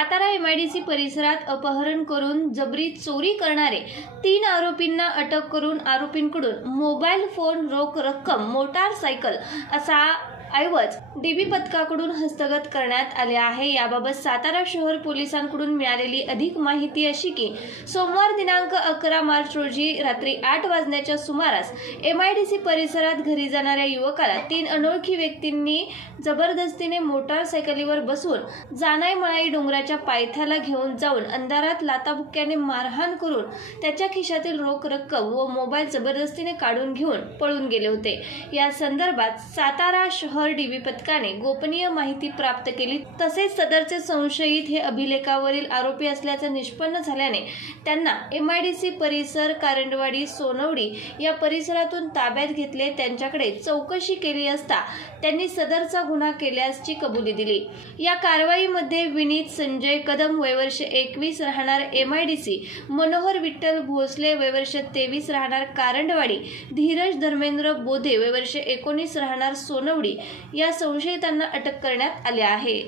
Satara MIDC परिसरात अपहरण करून जबरी चोरी करणारे 3 आरोपींना अटक करून आरोपींकडून मोबाईल फोन, रोख रक्कम, मोटारसायकल असा ऐवज डीबी पथकाकडून हस्तगत करण्यात आले आहे। याबाबत सातारा शहर पोलिसांकडून मिळालेली अधिक माहिती अशी की सोमवार दिनांक 11 मार्च रोजी रात्री 8 वाजण्याच्या सुमारास एमआयडीसी परिसरात घरी जाणाऱ्या युवकाला 3 अनोळखी व्यक्तींनी जबरदस्तीने मोटारसायकलीवर बसवून जानाई मळाई डोंगराच्या पायथ्याला घेऊन जाऊन अंधारात लाथाबुक्क्याने मारहाण करून त्याच्या खिशातील रोख रक्कम व मोबाईल जबरदस्तीने काढून घेऊन पळून गेले होते। या संदर्भात सातारा शहर डीबी पथकाने गोपनीय माहिती प्राप्त केली। तसेच सदरचे संशयित हे अभिलेखावरील आरोपी असल्याचे निष्पन्न झाल्याने त्यांना एमआयडीसी परिसर, कारंडवाडी, सोनवडी या परिसरातून ताब्यात घेतले। त्यांच्याकडे चौकशी केली असता त्यांनी सदरचा गुन्हा केल्याची कबुली दिली। या कारवाईमध्ये विनीत संजय कदम वय वर्ष 21 राहणार एमआयडीसी, मनोहर विठ्ठल भोसले वय वर्ष 23 राहणार कारंडवाडी, धीरज धर्मेंद्र बोधे वय वर्ष 19 राहणार सोनवडी या संशयितांना अटक करण्यात आली आहे।